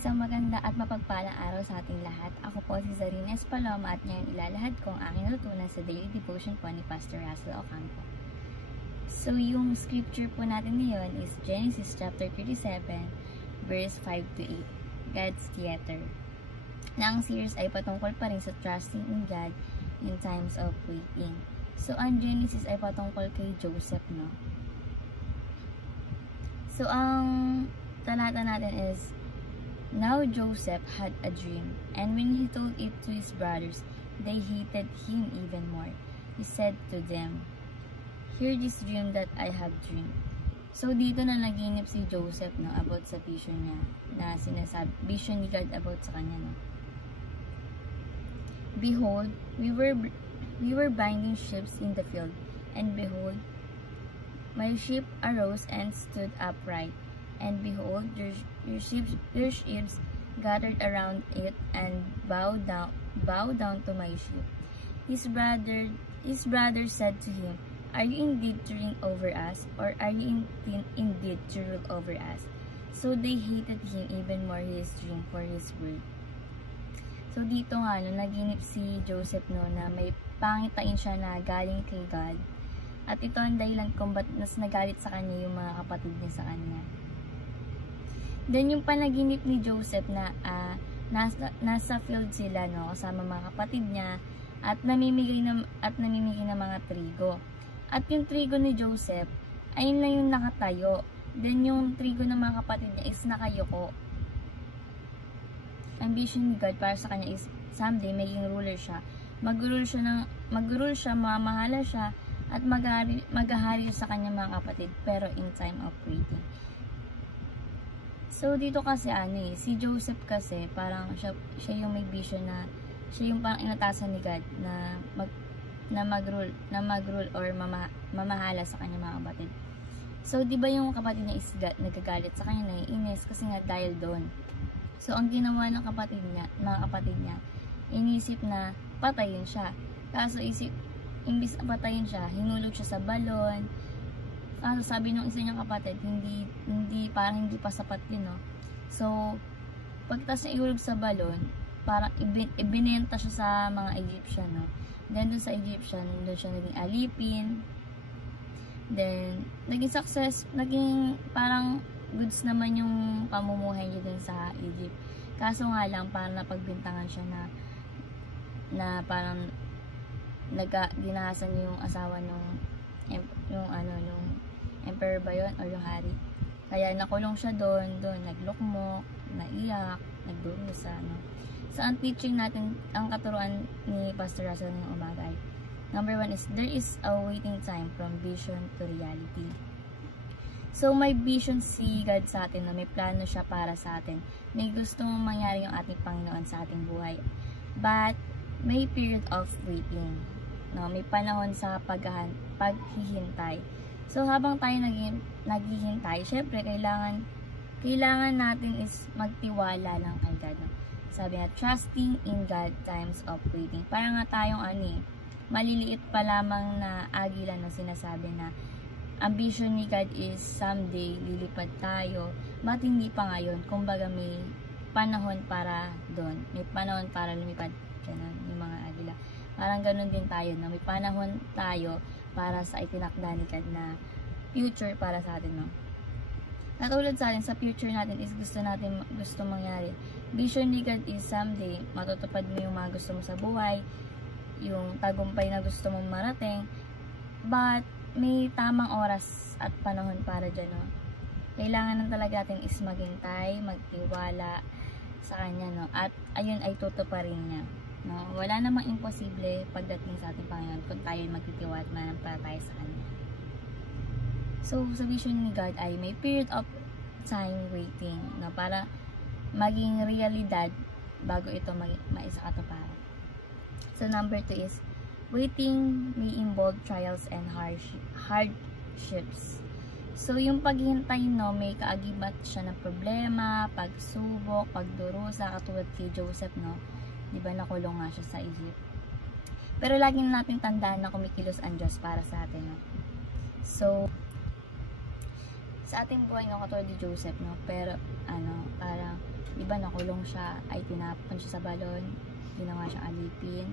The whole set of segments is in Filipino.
Isang maganda at mapagpalang araw sa ating lahat. Ako po si Zarina Espaloma at ngayon ilalahad ko ang aking natutunan sa daily devotion po ni Pastor Russell Ocampo. So, yung scripture po natin ngayon is Genesis chapter 37, verse 5 to 8, God's Theater. Na ang series ay patungkol pa rin sa trusting in God in times of waiting. So, ang Genesis ay patungkol kay Joseph, no? So, ang talata natin is, Now Joseph had a dream, and when he told it to his brothers, they hated him even more. He said to them, Hear this dream that I have dreamed. So, dito na naginip si Joseph, no, about sa vision niya, na sinasabi, vision ni God about sa kanya, no. Behold, we were binding ships in the field, and behold, my ship arose and stood upright. And behold, your ships gathered around it and bowed down to my ship. His brother said to him, Are you indeed to reign over us, or are you indeed to rule over us? So they hated him even more his dream for his word. So dito nga, no, naginip si Joseph, no, na may pangitain siya na galing kay God. At ito ang dahilan kung ba't mas nagalit sa kanya yung mga kapatid niya sa kanya. Then yung panaginip ni Joseph na nasa field sila, no, kasama mga kapatid niya at namimigay ng mga trigo. At yung trigo ni Joseph ay na yung nakatayo. Then yung trigo ng mga kapatid niya is nakayuko. Ang vision ni God para sa kanya is someday maging ruler siya. Mag-rule siya, mamahala siya at maghahari sa kanya mga kapatid, pero in time of waiting. So, dito kasi si Joseph kasi, parang siya yung may vision na, siya yung parang inatasan ni God na mag-rule or mamahala sa kanya mga kapatid. So, di ba yung kapatid niya is nagagalit sa kanya, naiinis kasi nga dahil doon. So, ang ginawa ng mga kapatid niya, inisip na patayin siya. Kaso imbis na patayin siya, hinulog siya sa balon. Kaso sabi nung isa niyang kapatid, parang hindi pa sapat yun, no? So, pagtas niya ihulog sa balon, parang ibinenta siya sa mga Egyptian, no? Then, dun sa Egyptian, dun siya naging alipin. Then, naging parang goods naman yung pamumuhay niya dun sa Egypt. Kaso nga lang, parang napagbintangan siya na parang ginahasan niya yung asawa nung emperor ba yun? O yung hari. Kaya nakulong siya doon, naglukmok, naiyak, nagdurusa, no? So, ang teaching natin, ang katuruan ni Pastor Russell ngayong umaga ay, number 1 is, there is a waiting time from vision to reality. So, may vision si God sa atin, no? May plano siya para sa atin. May gusto mong mangyari yung ating Panginoon sa ating buhay. But, may period of waiting. No? May panahon sa paghihintay. So, habang tayo naghihintay, syempre, kailangan natin is magtiwala lang kay God. No? Sabi nga, trusting in God times of waiting. Para nga tayong maliliit pa lamang na agila na sinasabi na ang vision ni God is someday lilipad tayo. Ba't hindi pa ngayon? Kumbaga may panahon para doon. May panahon para lumipad. Ganun, yung mga agila. Parang ganun din tayo, no? May panahon tayo para sa itinakda ni God na future para sa atin, no? Katulad sa atin, sa future natin is gusto mangyari. Vision ni God is someday, matutupad mo yung mga gusto mo sa buhay, yung tagumpay na gusto mong marating, but may tamang oras at panahon para dyan, no? Kailangan lang talaga natin is maghintay, magtiwala sa Kanya, no? At ayun ay tutuparin niya. No, wala namang imposible pagdating sa ating Panginoon kung tayo magtitiwala at manampalataya sa Kanya. So, sa vision ni God ay may period of time waiting, no, para maging realidad bago ito maisakatuparan. So, number 2 is, waiting may involve trials and hardships. So, yung paghihintay, no, may kaagibat siya ng problema, pagsubok, pagdurusa, katulad kay Joseph, no. Diba, nakulong nga siya sa Egypt. Pero lagi natin tandaan na kumikilos ang Diyos para sa atin, no? So, sa ating buhay, no, katulad ni Joseph, no, pero, parang, di ba, nakulong siya, ay tinapon siya sa balon, ginawa siyang alipin,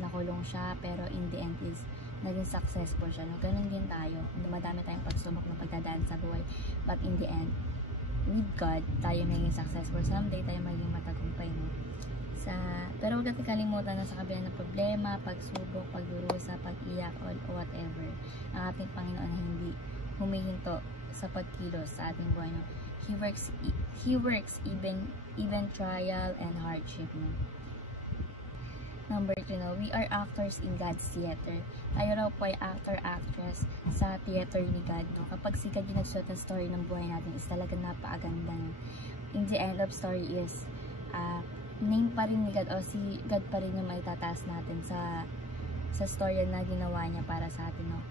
nakulong siya, pero in the end is, naging successful siya, no, ganun din tayo, madami tayong pagsubok na pagdadaan sa buhay, but in the end, with God, tayo maging successful, someday, tayo maging matagumpay, no. Pero huwag natin kalimutan na sa kabila ng problema, pagsubok, pagdurusa, pag-iyak, or whatever, ang ating Panginoon na hindi humihinto sa pagkilos sa ating buhay, no? He works even trial and hardship, no? Number 2, no? We are actors in God's theater. Tayo raw po ay actor-actress sa theater ni God, no? Kapag si God yung nagsulat ng story ng buhay natin, is talagang napakaganda, no? In the end of story is, name pa rin ni God, o si God pa rin yung maitataas natin sa story na ginawa niya para sa atin, no?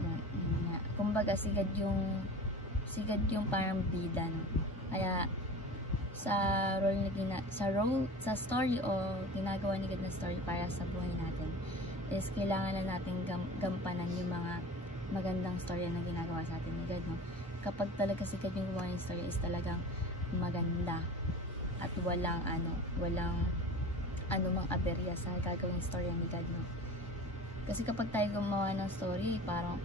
Yan. Kumbaga, si God yung parang bida, no? Kaya, sa story o ginagawa ni God na story para sa buhay natin, is kailangan na natin gampanan yung mga magandang story na ginagawa sa atin ni God, no? Kapag talaga si God yung gumawa ng story, is talagang maganda at walang anumang aberya sa gagawing story ni God, no? Kasi kapag tayo gumawa ng story, parang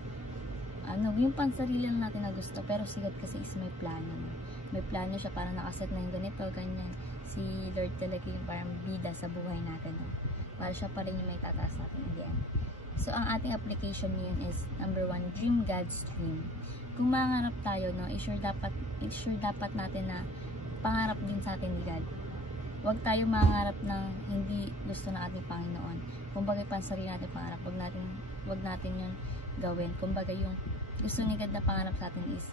yung pansarili lang natin na gusto, pero si God kasi is may plano, no? May plano siya, parang nakaset na yung ganito, ganyan. Si Lord talaga yung parang bida sa buhay natin, no? Para siya pa rin yung may tataas natin in the end. So, ang ating application ngayon is, number 1, dream God's dream. Kung mangarap tayo, no, sure dapat natin na pangarap din sa atin ni God. Huwag tayo mangarap ng hindi gusto ng ating Panginoon. Kumbaga, pansarili natin pangarap. Huwag natin yun gawin. Kumbaga, yung gusto ni God na pangarap sa atin is,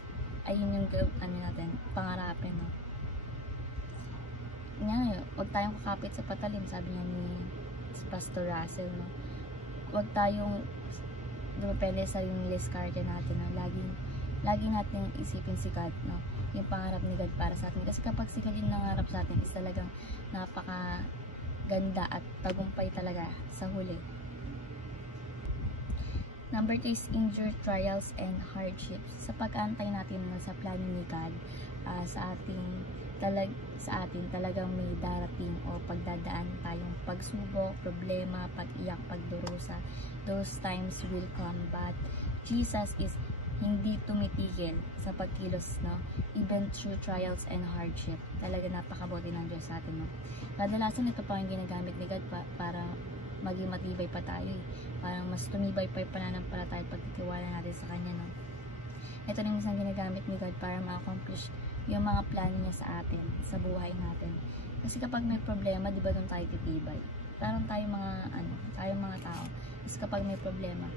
ayun yung natin, pangarapin, no? Nga, huwag tayong kakapit sa patalim, sabi niya ni Pastor Russell, no? Huwag tayong dumipende sa yung diskarte natin, no? Lagi natin isipin si God, no? Yung pangarap ni God para sa atin. Kasi kapag si God yung nangarap sa atin, is talagang napakaganda at tagumpay talaga sa huli. Number 2 is endure trials and hardships. Sa pag-aantay natin sa plano ni God, sa atin talagang may darating o pagdadaan tayong pagsubok, problema, pag-iyak, pagdurusa. Those times will come, but Jesus is hindi tumitigil sa pagkilos, no? Even through trials and hardship. Talaga napakabuti ng Diyos sa atin, no? Kadalasan ito pa yung ginagamit ni God para maging matibay pa tayo, eh. Parang mas tumibay pa yung pananampalataya at pagtitiwala natin sa Kanya, no? Ito rin isang ginagamit ni God para ma-accomplish yung mga plano niya sa atin, sa buhay natin. Kasi kapag may problema, di ba doon tayo titibay? Parang tayo mga tao. Kasi kapag may problema,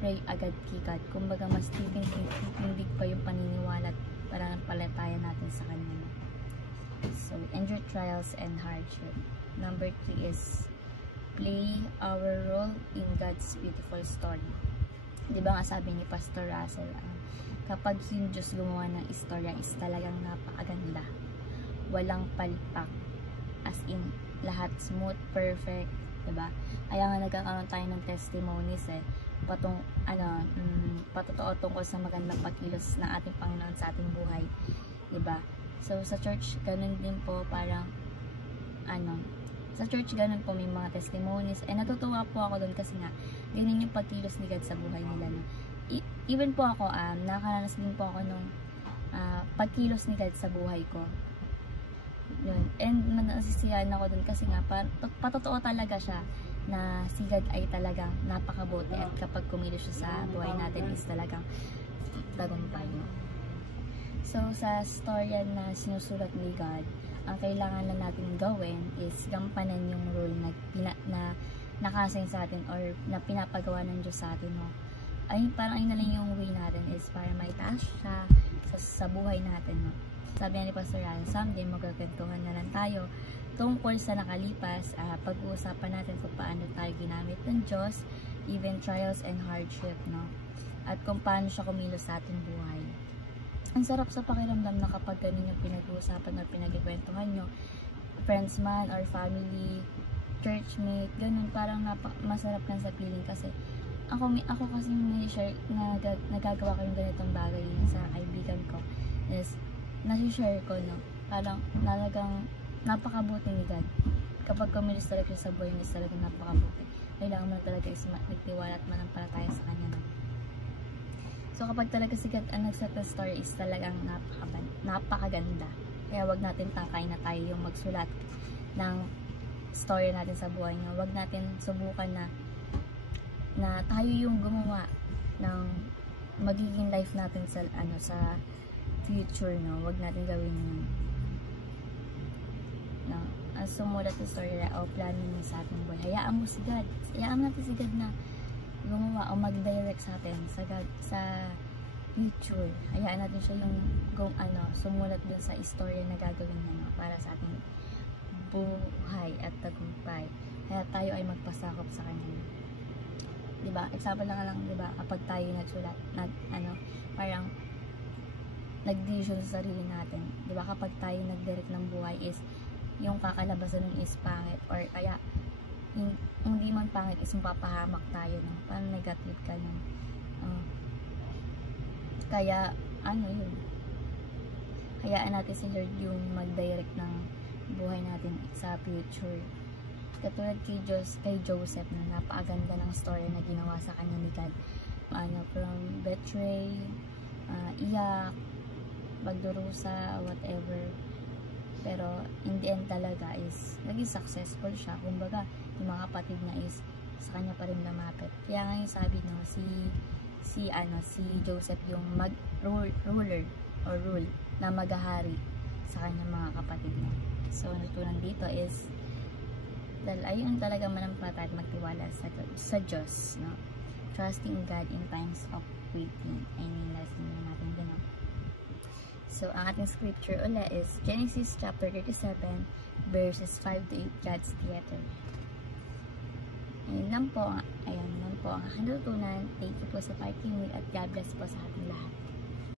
pray agad kay God. Kumbaga, mas tindig pa yung paniniwala at pananampalataya natin sa Kanya, no? So, endure trials and hardship. Number 3 is play our role in God's beautiful story. Di ba nga sabi ni Pastor Russell, kapag yung Diyos gumawa ng istorya is talagang napakaganda. Walang palpak. As in, lahat smooth, perfect. Diba? Kaya nga nagkakaroon tayo ng testimonies, patotoo tungkol sa magandang pagkilos ng ating Panginoon sa ating buhay. Diba? So, sa church, ganun din po, parang, sa church, ganun po, may mga testimonies. Natutuwa po ako doon kasi nga, ganyan yung pagkilos ni God sa buhay nila. No? Even po ako, nakakaranas din po ako nung pagkilos ni God sa buhay ko. Yun. And nasisiyahan ako doon kasi nga, patotoo talaga siya na si God ay talagang napakabuti at kapag kumilos siya sa buhay natin is talagang tagumpay. So, sa storya na sinusulat ni God, ang kailangan lang natin gawin is gampanan yung role na nakasign sa atin or na pinapagawa ng Diyos sa atin, no? Parang ayun na lang yung way natin is para maitaas siya sa buhay natin, no? Sabi ni Pastor Ryan, someday magkakwentuhan na lang tayo tungkol sa nakalipas, pag-uusapan natin kung paano tayo ginamit ng Diyos, even trials and hardship, no? At kung paano siya kumilos sa ating buhay. Ang sarap sa pakiramdam na kapag ganun yung pinag-uusapan or pinagkikwentuhan nyo, friends man or family, churchmate, ganun, parang masarap lang sa feeling kasi ako kasi nag-share, nagagawa ko yung ganitong bagay sa kaibigan ko is, nasi-share ko, no? Parang talagang napakabuti ni God. Kapag kumilos talaga siya sa buhay niya, talaga napakabuti. Kailangan mo talaga is magtiwala at manampalataya sa kanya, no? So kapag talaga si God ang nagsulat ng story is talagang napakaganda. Kaya wag natin tangkayin na tayo yung magsulat ng story natin sa buhay niya. Wag natin subukan na tayo yung gumawa ng magiging life natin sa sa future, no? Wag natin gawin yun. No? Ang sumulat ng story o plano niya sa ating buhay. Hayaan mo si God. Hayaan natin si God na gumawa o mag-direct sa atin sa future. Hayaan natin siya yung sumulat dun sa istorya na gagawin niya, no? Para sa ating buhay at tagumpay. Kaya tayo ay magpasakop sa kanya. Diba? Example lang, diba? Kapag tayo nagsulat, parang nag-decision sa sarili natin. Diba? Kapag tayo nag-direct ng buhay is, yung kakalabasan nun is pangit. Or kaya, hindi man pangit is mapapahamak tayo. No? Parang negative ka nun. Kaya, yun. Hayaan natin si Lord yung mag-direct ng buhay natin sa future. Katulad kay Joseph na napakaganda ng story na ginawa sa kanya ni God. From betray, iyak, pagdurusa, whatever. Pero in the end talaga is naging successful siya. Kumbaga, yung mga kapatid na is sa kanya pa rin lumapit. Kaya nga yung sabi si Joseph yung ruler or rule na maghahari sa kanyang mga kapatid niya. So, natutunan dito is dahil ayun talaga manampalataya at magtiwala sa Diyos, no? Trusting God in times of waiting. Lesson natin din, no? So, ang ating scripture ulit is Genesis chapter 37 verses 5 to 8, God's theater. Ayun lang po ang aking natutunan. Thank you po sa pakikinig at God bless po sa ating lahat.